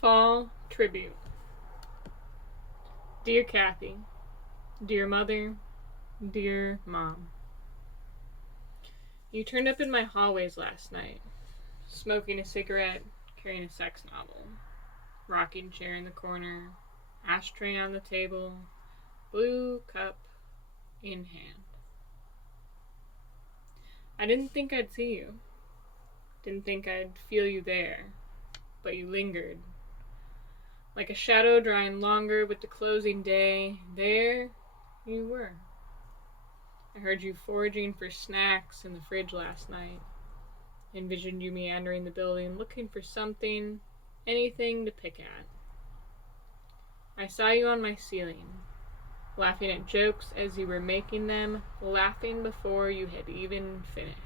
Fall Tribute. Dear Kathy, dear mother, dear mom. You turned up in my hallways last night, smoking a cigarette, carrying a sex novel, rocking chair in the corner, ashtray on the table, blue cup in hand. I didn't think I'd see you. Didn't think I'd feel you there, but you lingered. Like a shadow drawing longer with the closing day, there you were. I heard you foraging for snacks in the fridge last night. Envisioned you meandering the building, looking for something, anything to pick at. I saw you on my ceiling, laughing at jokes as you were making them, laughing before you had even finished.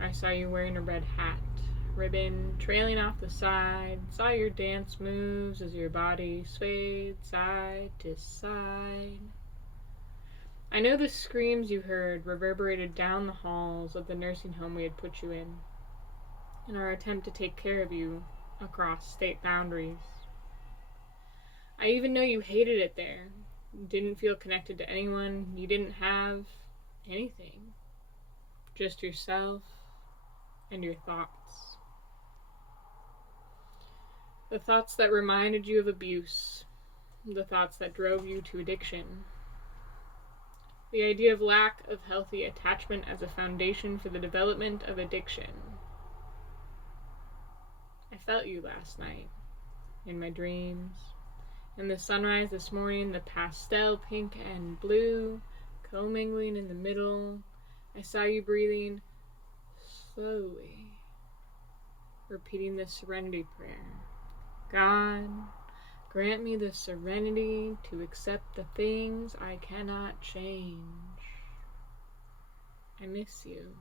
I saw you wearing a red hat, ribbon trailing off the side, saw your dance moves as your body swayed side to side. I know the screams you heard reverberated down the halls of the nursing home we had put you in our attempt to take care of you across state boundaries. I even know you hated it there. You didn't feel connected to anyone. You didn't have anything. Just yourself and your thoughts. The thoughts that reminded you of abuse. The thoughts that drove you to addiction. The idea of lack of healthy attachment as a foundation for the development of addiction. I felt you last night, in my dreams. In the sunrise this morning, the pastel pink and blue commingling in the middle. I saw you breathing slowly, repeating the serenity prayer. God, grant me the serenity to accept the things I cannot change. I miss you.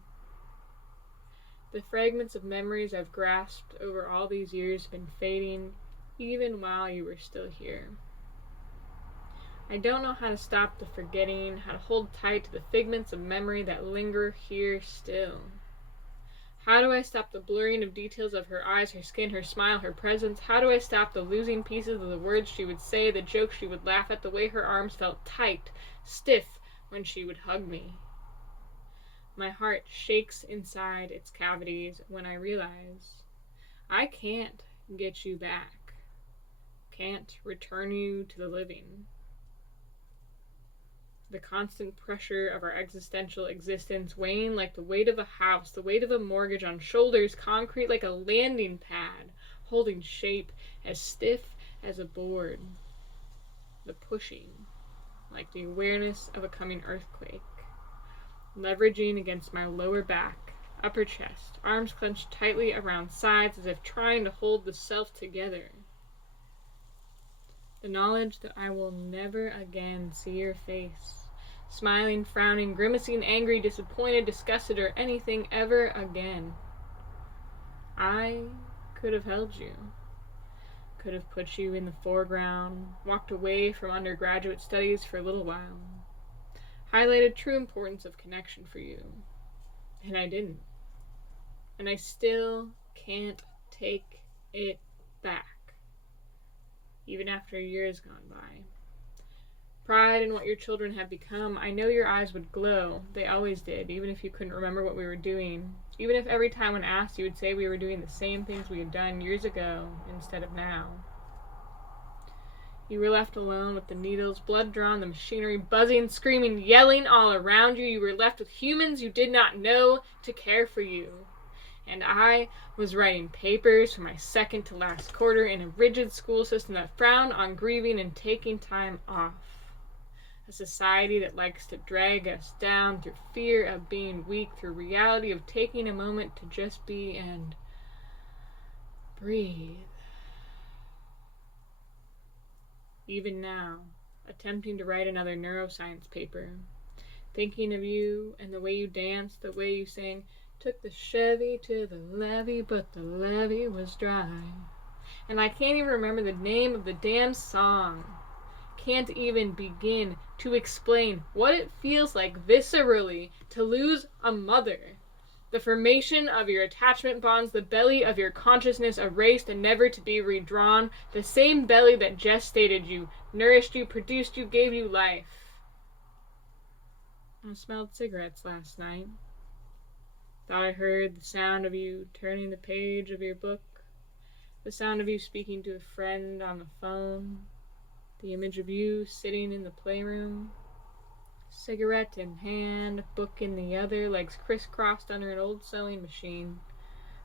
The fragments of memories I've grasped over all these years have been fading, even while you were still here. I don't know how to stop the forgetting, how to hold tight to the figments of memory that linger here still. How do I stop the blurring of details of her eyes, her skin, her smile, her presence? How do I stop the losing pieces of the words she would say, the jokes she would laugh at, the way her arms felt tight, stiff when she would hug me? My heart shakes inside its cavities when I realize I can't get you back, can't return you to the living. The constant pressure of our existential existence weighing like the weight of a house, the weight of a mortgage on shoulders, concrete like a landing pad, holding shape as stiff as a board. The pushing, like the awareness of a coming earthquake, leveraging against my lower back, upper chest, arms clenched tightly around sides as if trying to hold the self together. The knowledge that I will never again see your face, smiling, frowning, grimacing, angry, disappointed, disgusted, or anything ever again. I could have held you, could have put you in the foreground, walked away from undergraduate studies for a little while, highlighted true importance of connection for you, and I didn't. And I still can't take it back, even after a year has gone by. Pride in what your children have become. I know your eyes would glow. They always did, even if you couldn't remember what we were doing. Even if every time when asked you would say we were doing the same things we had done years ago instead of now. You were left alone with the needles, blood drawn, the machinery buzzing, screaming, yelling all around you. You were left with humans you did not know to care for you. And I was writing papers for my second to last quarter in a rigid school system that frowned on grieving and taking time off. A society that likes to drag us down through fear of being weak, through reality of taking a moment to just be and breathe. Even now, attempting to write another neuroscience paper, thinking of you and the way you danced, the way you sang, took the Chevy to the levee, but the levee was dry. And I can't even remember the name of the damn song. Can't even begin to explain what it feels like viscerally to lose a mother, The formation of your attachment bonds, the belly of your consciousness erased and never to be redrawn, the same belly that gestated you, nourished you, produced you, gave you life. I smelled cigarettes last night. Thought I heard the sound of you turning the page of your book, the sound of you speaking to a friend on the phone, the image of you sitting in the playroom, cigarette in hand, book in the other, legs crisscrossed under an old sewing machine,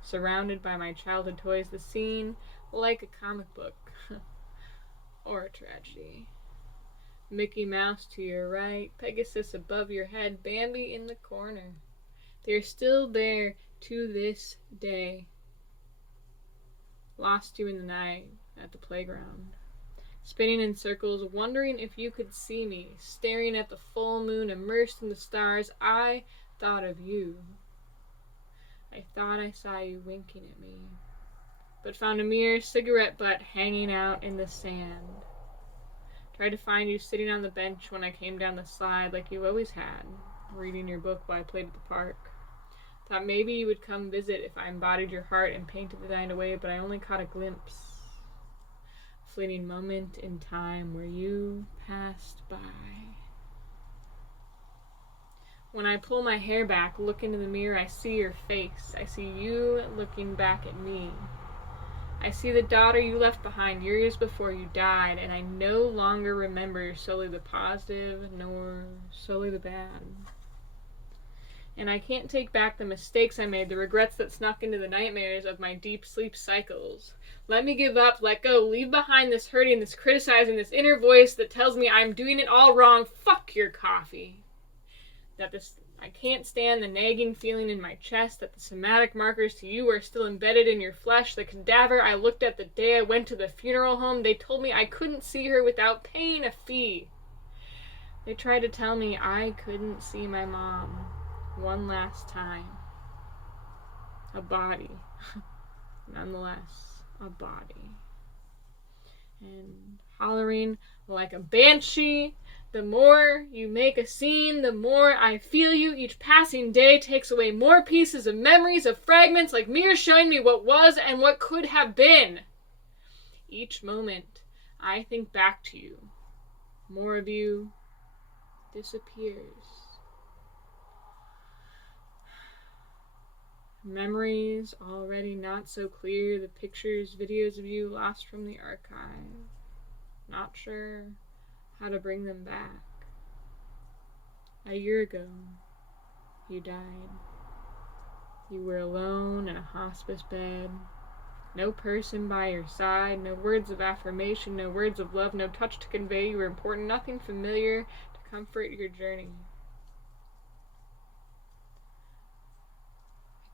surrounded by my childhood toys, the scene like a comic book or a tragedy. Mickey Mouse to your right, Pegasus above your head, Bambi in the corner. They're still there to this day. Lost you in the night at the playground, spinning in circles, wondering if you could see me, staring at the full moon, immersed in the stars. I thought of you. I thought I saw you winking at me, but found a mere cigarette butt hanging out in the sand. Tried to find you sitting on the bench when I came down the slide like you always had, reading your book while I played at the park. Thought maybe you would come visit if I embodied your heart and painted the night away, but I only caught a glimpse. A fleeting moment in time where you passed by. When I pull my hair back, look into the mirror, I see your face. I see you looking back at me. I see the daughter you left behind years before you died, and I no longer remember solely the positive nor solely the bad. And I can't take back the mistakes I made, the regrets that snuck into the nightmares of my deep sleep cycles. Let me give up, let go, leave behind this hurting, this criticizing, this inner voice that tells me I'm doing it all wrong. Fuck your coffee. I can't stand the nagging feeling in my chest that the somatic markers to you are still embedded in your flesh. The cadaver I looked at the day I went to the funeral home, they told me I couldn't see her without paying a fee. They tried to tell me I couldn't see my mom one last time. A body. Nonetheless, a body. And hollering like a banshee, the more you make a scene, the more I feel you. Each passing day takes away more pieces of memories, of fragments, like mirrors showing me what was and what could have been. Each moment, I think back to you. More of you disappears. Memories already not so clear, the pictures, videos of you lost from the archive. Not sure how to bring them back. A year ago, you died. You were alone in a hospice bed. No person by your side, no words of affirmation, no words of love, no touch to convey you were important, nothing familiar to comfort your journey.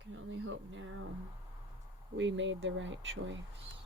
I can only hope now we made the right choice.